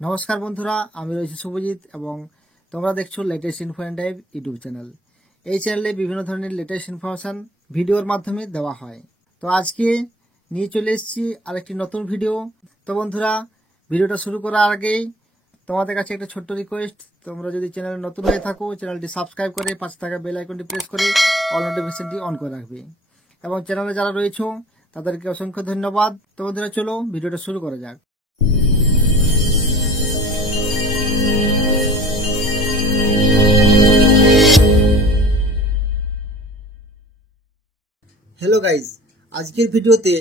নমস্কার বন্ধুরা, আমি রয়েছি শুভজিৎ এবং তোমরা দেখছো latest info and type YouTube channel. এই চ্যানেলে বিভিন্ন ধরনের লেটেস্ট ইনফরমেশন ভিডিওর মাধ্যমে দেওয়া হয়। তো আজকে নিয়ে চলে এসেছি আরেকটি নতুন ভিডিও। তো বন্ধুরা, ভিডিওটা শুরু করার আগেই তোমাদের কাছে একটা ছোট্ট রিকোয়েস্ট, তোমরা যদি চ্যানেলে নতুন হয়ে থাকো চ্যানেলটি সাবস্ক্রাইব করে পাশে থাকা বেল আইকনটি প্রেস করে অল নোটিফিকেশনটি অন করে রাখবে এবং চ্যানেলে যারা রয়েছে তাদেরকে অসংখ্য ধন্যবাদ। তো বন্ধুরা, চলো ভিডিওটা শুরু করা যাক। হ্যালো গাইজ, আজকের ভিডিওতে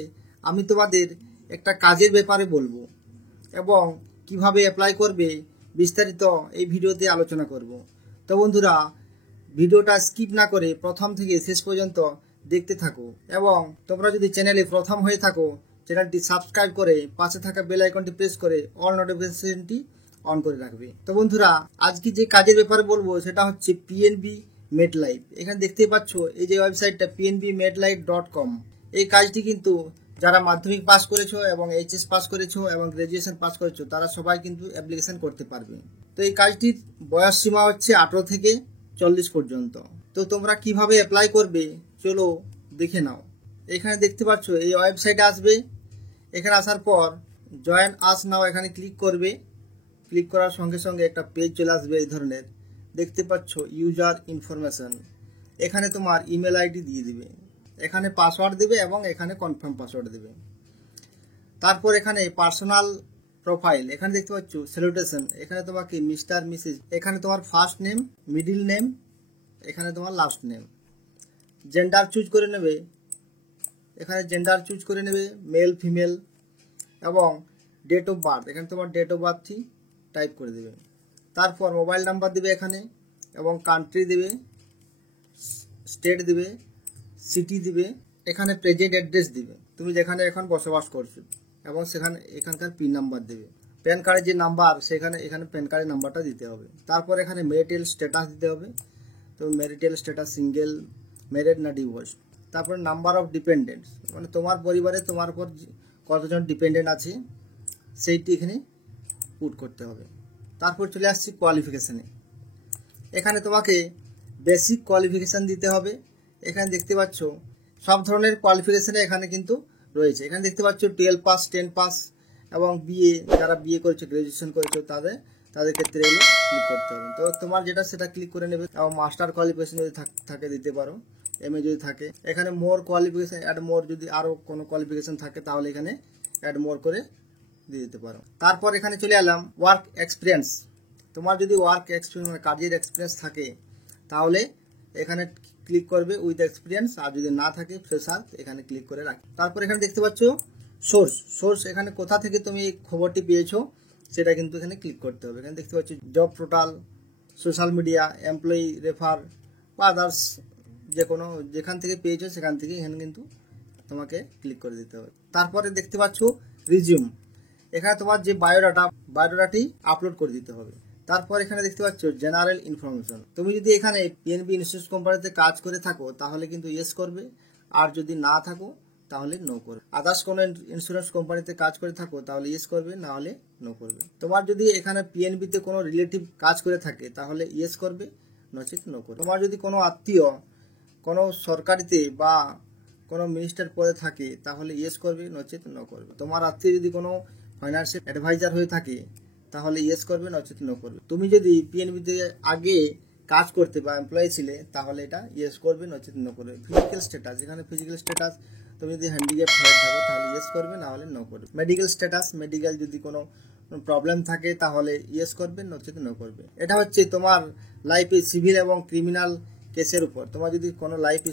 আমি তোমাদের একটা কাজের ব্যাপারে বলবো এবং কিভাবে অ্যাপ্লাই করবে বিস্তারিত এই ভিডিওতে আলোচনা করব। তো বন্ধুরা, ভিডিওটা স্কিপ না করে প্রথম থেকে শেষ পর্যন্ত দেখতে থাকো এবং তোমরা যদি চ্যানেলে প্রথম হয়ে থাকো চ্যানেলটি সাবস্ক্রাইব করে পাশে থাকা বেল আইকনটি প্রেস করে অল নোটিফিকেশনটি অন করে রাখবে। তো বন্ধুরা, আজকে যে কাজের ব্যাপারে বলবো সেটা হচ্ছে পিএনবি মেডলাইফ। এখানে দেখতেই পাচ্ছ এই যে ওয়েবসাইটটা pnbmedlife.com। এই কাজটি কিন্তু যারা মাধ্যমিক পাস করেছো এবং এইচএস পাস করেছো এবং গ্রাজুয়েশন পাস করেছো তারা সবাই কিন্তু অ্যাপ্লিকেশন করতে পারবে। তো এই কাজটির বয়স সীমা হচ্ছে 18 থেকে 40 পর্যন্ত। তো তোমরা কিভাবে অ্যাপ্লাই করবে চলো দেখে নাও। এখানে দেখতে পাচ্ছ এই ওয়েবসাইটে আসবে। এখানে আসার পর জয়েন আস নাও এখানে ক্লিক করবে। ক্লিক করার সঙ্গে সঙ্গে একটা পেজ চলে আসবে এই ধরনের। দেখতে পাচ্ছ ইউজার ইনফরমেশন। এখানে তোমার ইমেল আইডি দিয়ে দিবে, এখানে পাসওয়ার্ড দেবে এবং এখানে কনফার্ম পাসওয়ার্ড দেবে। তারপর এখানে পার্সোনাল প্রোফাইল, এখানে দেখতে পাচ্ছ স্যালুটেশন। এখানে তোমাকে মিস্টার মিসেস, এখানে তোমার ফার্স্ট নেম, মিডিল নেম, এখানে তোমার লাস্ট নেম। জেন্ডার চুজ করে নেবে, এখানে জেন্ডার চুজ করে নেবে মেল ফিমেল এবং ডেট অফ বার্থ, এখানে তোমার ডেট অফ বার্থটি টাইপ করে দেবে। তারপর মোবাইল নাম্বার দেবে এখানে এবং কান্ট্রি দেবে, স্টেট দিবে, সিটি দিবে, এখানে প্রেজেন্ট অ্যাড্রেস দিবে তুমি যেখানে এখন বসবাস করছো এবং সেখানে এখানকার পিন নাম্বার দেবে। প্যান কার্ডের যে নাম্বার সেখানে এখানে প্যান কার্ডের নাম্বারটা দিতে হবে। তারপর এখানে ম্যারিটাল স্ট্যাটাস দিতে হবে। তো ম্যারিটাল স্ট্যাটাস সিঙ্গেল, ম্যারিড না ডিভোর্স। তারপর নাম্বার অফ ডিপেন্ডেন্টস, মানে তোমার পরিবারে তোমার উপর কতজন ডিপেন্ডেন্ট আছে সেইটি এখানে পুট করতে হবে। তারপর চলে আসছি কোয়ালিফিকেশানে। এখানে তোমাকে বেসিক কোয়ালিফিকেশান দিতে হবে। এখানে দেখতে পাচ্ছ সব ধরনের কোয়ালিফিকেশানে এখানে কিন্তু রয়েছে। এখানে দেখতে পাচ্ছ 12 পাস, 10 পাস এবং বিএ, যারা বিএ করেছো গ্রাজুয়েশন করেছো তাদের ক্ষেত্রে এগুলো ক্লিক করতে হবে। তো তোমার যেটা সেটা ক্লিক করে নেবে এবং মাস্টার কোয়ালিফিকেশন যদি থাকে দিতে পারো, এমএ যদি থাকে। এখানে মোর কোয়ালিফিকেশন, অ্যাড মোর, যদি আরও কোনো কোয়ালিফিকেশন থাকে তাহলে এখানে অ্যাড মোর করে দিয়ে দিতে পারো। তারপর এখানে চলে এলাম ওয়ার্ক এক্সপিরিয়েন্স। তোমার যদি ওয়ার্ক এক্সপিরিয়েন্স মানে কাজের এক্সপিরিয়েন্স থাকে তাহলে এখানে ক্লিক করবে উইথ এক্সপিরিয়েন্স, আর যদি না থাকে ফ্রেশার এখানে ক্লিক করে রাখবে। তারপর এখানে দেখতে পাচ্ছ সোর্স, এখানে কোথা থেকে তুমি এই খবরটি পেয়েছো সেটা কিন্তু এখানে ক্লিক করতে হবে। এখানে দেখতে পাচ্ছ job portal, social media, employee refer বা আদার্স, যে কোনো যেখান থেকে পেয়েছো সেখান থেকে এখানে কিন্তু তোমাকে ক্লিক করে দিতে হবে। তারপরে দেখতে পাচ্ছ রিজিউম, এখানে তোমার যে বায়োডাটাটি আপলোড করে দিতে হবে। তারপর এখানে দেখতে পাচ্ছ জেনারেল ইনফরমেশন। তুমি যদি এখানে পিএনবি ইন্স্যুরেন্স কোম্পানিতে কাজ করে থাকো তাহলে কিন্তু ইয়েস করবে, আর যদি না থাকো তাহলে নো করবে। আদার্স কোনো ইন্স্যুরেন্স কোম্পানিতে কাজ করে থাকো তাহলে ইয়েস করবে, না হলে নো করবে। তোমার যদি এখানে পিএনবিতে কোনো রিলেটিভ কাজ করে থাকে তাহলে ইয়েস করবে, নচেত নো করবে। তোমার যদি কোনো আত্মীয় কোনো সরকারিতে বা কোনো মিনিস্টার পদে থাকে তাহলে ইয়েস করবে, নচেত নো করবে। তোমার আত্মীয় যদি কোনো ফাইন্যান্সিয়াল অ্যাডভাইজার হয়ে থাকে তাহলে ইয়েস করবে, নচেত নো করবে। তুমি যদি পিএনবিতে আগে কাজ করতে বা এমপ্লয়ি ছিলে তাহলে এটা ইয়েস করবে, নচেত নো করবে। ফিজিক্যাল স্ট্যাটাস, এখানে ফিজিক্যাল স্ট্যাটাস তুমি যদি হ্যান্ডিক্যাপ হয়ে থাকো তাহলে ইয়েস করবে, না হলে নো করবে। মেডিকেল স্ট্যাটাস, মেডিকেল যদি কোনো প্রবলেম থাকে তাহলে ইয়েস করবে, নচেত নো করবে। এটা হচ্ছে তোমার লাইফে সিভিল এবং ক্রিমিনাল কেসের উপর। তোমার যদি কোনো লাইফে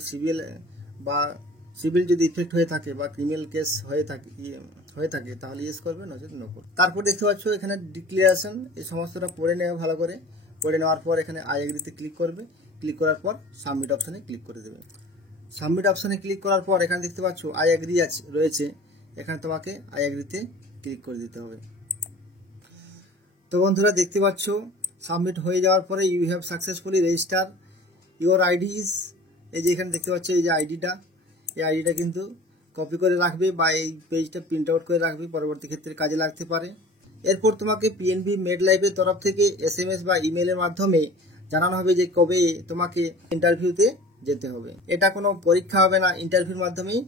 সিভিল যদি ইফেক্ট হয়ে থাকে বা ক্রিমিনাল কেস হয়ে থাকে তাহলে ইয়েস করবে, নচেত নো করবে। তারপর দেখতে পাচ্ছ এখানে ডিক্লারেশন, এই সমস্তটা পড়ে নেবে ভালো করে। পড়ে নেওয়ার পর এখানে আই এগ্রিতে ক্লিক করবে। ক্লিক করার পর সাবমিট অপশানে ক্লিক করে দেবে। সাবমিট অপশানে ক্লিক করার পর এখানে দেখতে পাচ্ছ আই এগ্রি রয়েছে, এখানে তোমাকে আই এগ্রিতে ক্লিক করে দিতে হবে। তো বন্ধুরা, দেখতে পাচ্ছ সাবমিট হয়ে যাওয়ার পরে you have successfully register your IDs. এই যে এখানে দেখতে পাচ্ছ এই যে আইডিটা, এই আইডিটা কিন্তু কপি করে রাখবে বা এই পেজটা প্রিন্ট আউট করে রাখবে, পরবর্তী ক্ষেত্রে কাজে লাগতে পারে। এরপর তোমাকে পিএনবি মেডলাইফের তরফ থেকে এসএমএস বা ইমেলের মাধ্যমে জানানো হবে যে কবে তোমাকে ইন্টারভিউতে যেতে হবে। এটা কোনো পরীক্ষা হবে না, ইন্টারভিউর মাধ্যমেই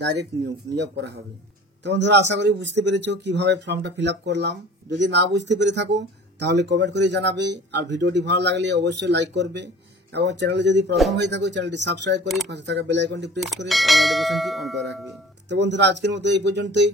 ডাইরেক্ট নিয়োগ করা হবে। তো বন্ধুরা, আশা করি বুঝতে পেরেছো কিভাবে ফর্মটা ফিল আপ করলাম। যদি না বুঝতে পেরে থাকো তাহলে কমেন্ট করে জানাবে, আর ভিডিওটি ভালো লাগলে অবশ্যই লাইক করবে, এবং চ্যানেলে যদি প্রথম হয়ে থাকো চ্যানেলটি সাবস্ক্রাইব করে পাশে থাকা বেল আইকনটি প্রেস করে নোটিফিকেশনটি অন করে রাখবে। তো বন্ধুরা, আজকের মতো এই পর্যন্তই।